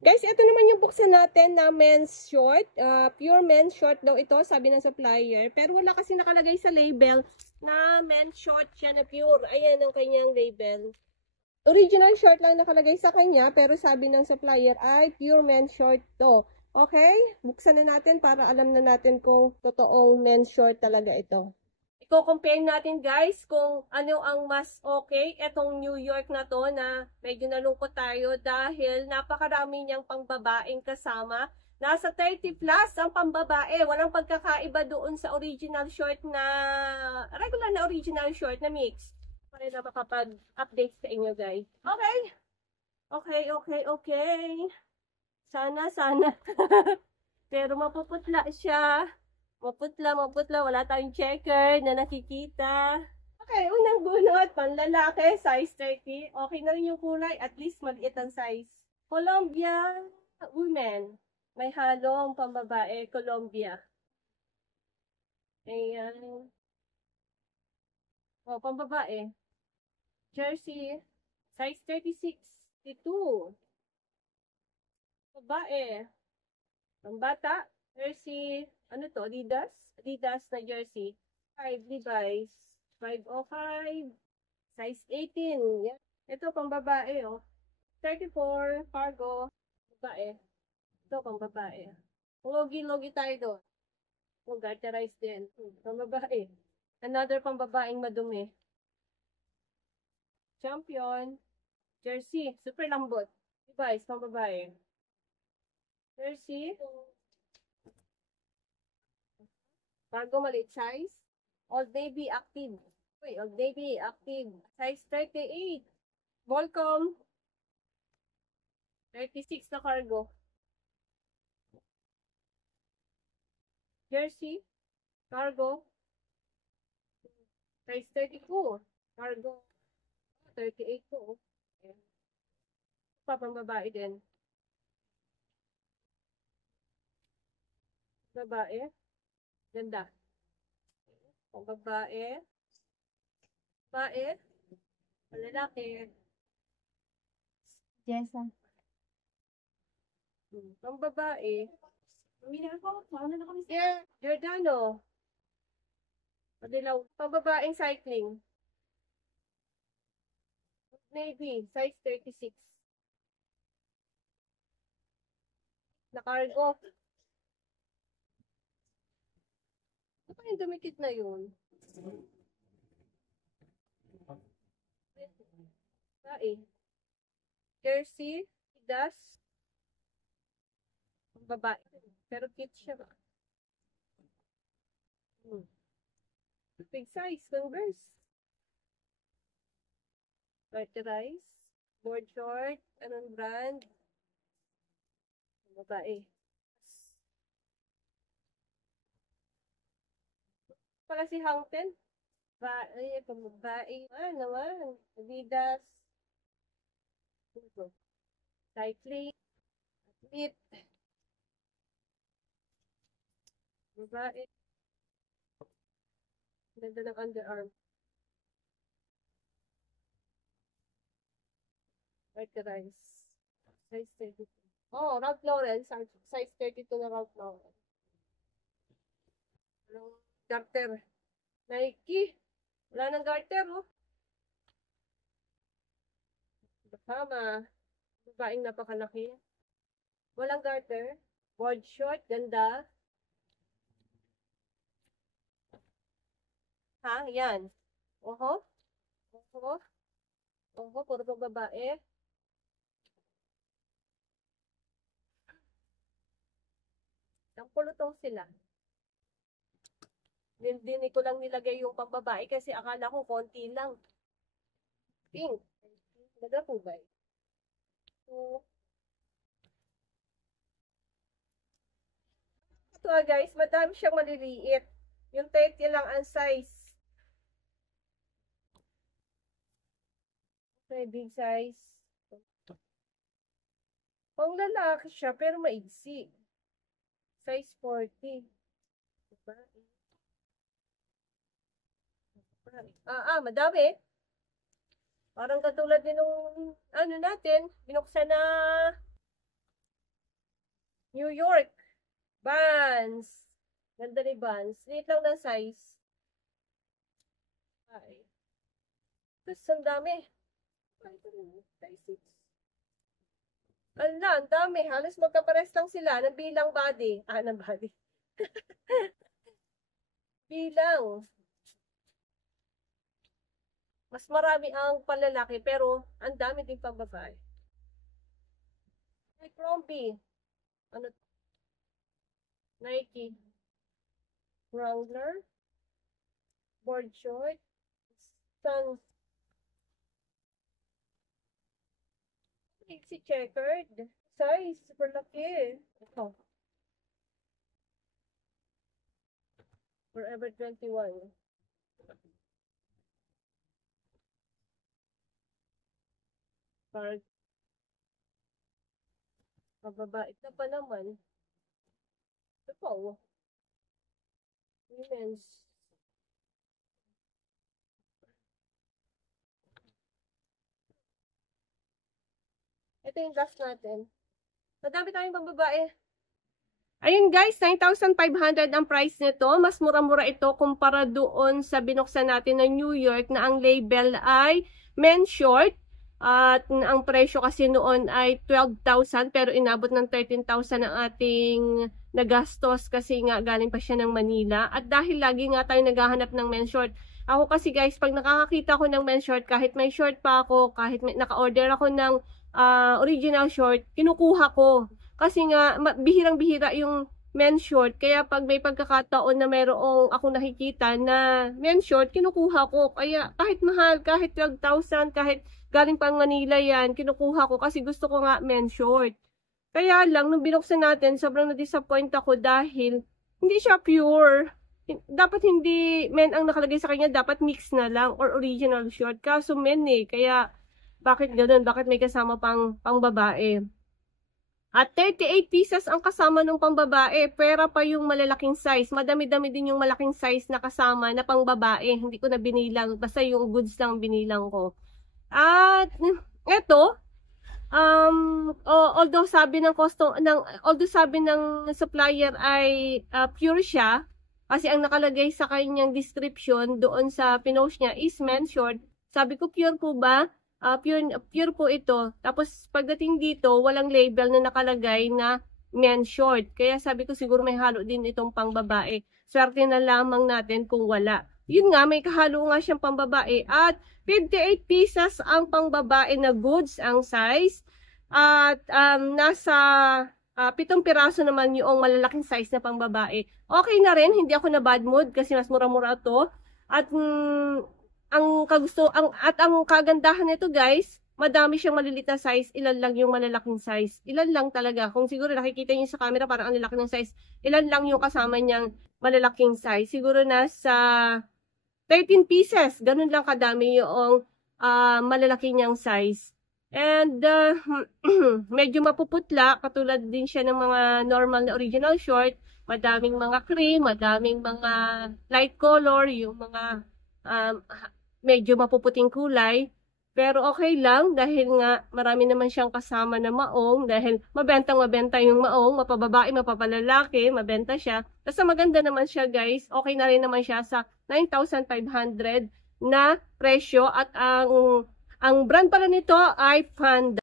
Guys, ito naman yung buksan natin na men's short. Pure men's short daw ito, sabi ng supplier. Pero wala kasi nakalagay sa label na men's short siya na pure. Ayan ang kanyang label. Original short lang nakalagay sa kanya, pero sabi ng supplier ay pure men's short to. Okay? Buksan na natin para alam na natin kung totoong men's short talaga ito. Iko-compare natin guys kung ano ang mas okay. Etong New York na to na medyo nalungkot tayo dahil napakarami niyang pangbabaeng kasama. Nasa 30 plus ang pambabae. Walang pagkakaiba doon sa original short na, regular na original short na mix. Para na makapag-update sa inyo guys. Okay. Okay. Sana. Pero mapuputla siya. Maputla. Wala tayong checker na nakikita. Okay, unang bunot, panlalaki, size 30. Okay na rin yung kulay, at least maliit ang size. Colombia women. May halong pambabae, Colombia. Ayan. O, pambabae. Jersey, size 36. 32. Babae. Pambata, jersey, ano to, Adidas? Adidas na jersey. 5 Levi's. 505. Size 18. Yan. Ito pang babae, oh. 34. Cargo. Babae. Ito pang babae. Logi tayo doon. Kung garterize din. Pang babae. Another pang babaeng madumi. Champion. Jersey. Super lambot. Levi's pang babae. Jersey. Cargo maliit size. Old Navy active. Uy, Old Navy active. Size 38. Volcom. 36 na cargo. Jersey. Cargo. Size 32. Cargo. 38 po. Okay. Pang babae din. Babae. Ganda. Pang babae. Babae. Lalaki. Jessa. Pang babae. Pamilya ko, mauna na kami sa... Yeah, Giordano. Madilaw. Pang babaeng cycling. Navy. Size 36. Na-cargo. Ano pa yung dumikit na yun? Babae. Jersey. Adidas. Babae. Pero cute siya ba? Big size. Converse. Garterize. Board short. Anong brand? Babae. Pala si Hangten. Babae. Pambabae. Ah, naman. Adidas. Cycling. Athlete. Babae. Ganda ng underarm. Garterize. Size 32. Oh, Ralph Lauren. Size 32 na Ralph Lauren. Anong garter? Nike. Wala nang garter, oh. Bahama. Babaeng napakalaki. Walang garter. Board short. Ganda. Ha? Yan. Oho. Puro pang babae. Ang pulutong sila. Hindi ko lang nilagay yung pambabae kasi akala ko konti lang. Pink. Nagapubay. So, ito guys, madami siyang maliliit. Yung 30 lang ang size. Okay, big size. Pang lalaki siya, pero maigsi. Size 40. Babae. Madami. Parang katulad din nung, ano natin, binuksan na New York. Vans. Ganda ni Vans. Liit lang ng size. Ay. Tapos ang dami. Ay, ito rin. Size 6. Ala, ang dami. Halos magkapares lang sila ng bilang body. Ng body. Bilang. Mas marami ang panlalaki pero ang dami din pang babae. Ay, Crombie. Ano? Nike. Wrangler. Board short. Sun. Si checkered. Size. Super laki. Ito. Forever 21. Parang mababait na pa naman. Ito pa, oh. Women's. Ito yung last natin. Madami tayong pambabae. Ayun guys, 9,500 ang price nito. Mas mura-mura ito kumpara doon sa binuksan natin ng New York na ang label ay men's short. At ang presyo kasi noon ay 12,000 pero inabot ng 13,000 ang ating nagastos kasi nga galing pa siya ng Manila. At dahil lagi nga tayo naghahanap ng men's short. Ako kasi guys, pag nakakakita ko ng men's short, kahit may short pa ako, kahit naka-order ako ng original short, kinukuha ko. Kasi nga, bihirang-bihira yung men's short. Kaya pag may pagkakataon na mayroong akong nakikita na men's short, kinukuha ko. Kaya kahit mahal, kahit 12,000, kahit galing pang Manila yan, kinukuha ko kasi gusto ko nga men's short. Kaya lang, nung binuksan natin, sobrang na-disappoint ako dahil hindi siya pure. Dapat hindi men ang nakalagay sa kanya, dapat mix na lang or original short. Kaso men eh. Kaya, bakit ganun? Bakit may kasama pang babae? At 38 pieces ang kasama ng pangbabae, pera pa yung malalaking size. Madami-dami din yung malaking size na kasama na pangbabae. Hindi ko na binilang, basta yung goods lang binilang ko. At eto, although sabi ng supplier ay pure siya, kasi ang nakalagay sa kanyang description doon sa pinost niya is men's short. Sabi ko, pure po ba? Pure po ito. Tapos pagdating dito, walang label na nakalagay na men's short. Kaya sabi ko siguro may halo din itong pangbabae. Swerte na lamang natin kung wala. Yun nga, may kahalo nga siyang pangbabae. At 58 pieces ang pangbabae na goods ang size. At nasa 7 piraso naman yung malalaking size na pangbabae. Okay na rin, hindi ako na bad mood kasi mas mura-mura to. At ang kagandahan nito guys, madami siyang maliliit na size, ilan lang yung malalaking size. Ilan lang talaga. Kung siguro nakikita niyo sa camera parang ang lalaki ng size, ilan lang yung kasama niyang malalaking size. Siguro nasa 13 pieces. Ganun lang kadami yung malalaki niyang size. And medyo mapuputla, katulad din siya ng mga normal na original short. Madaming mga cream, madaming mga light color, yung mga medyo mapuputing kulay. Pero okay lang dahil nga marami naman siyang kasama na maong. Dahil mabenta yung maong, mapababae, mapapalalaki, mabenta siya. Basta maganda naman siya guys. Okay na rin naman siya sa 9,500 na presyo. At ang brand pala nito ay Panda.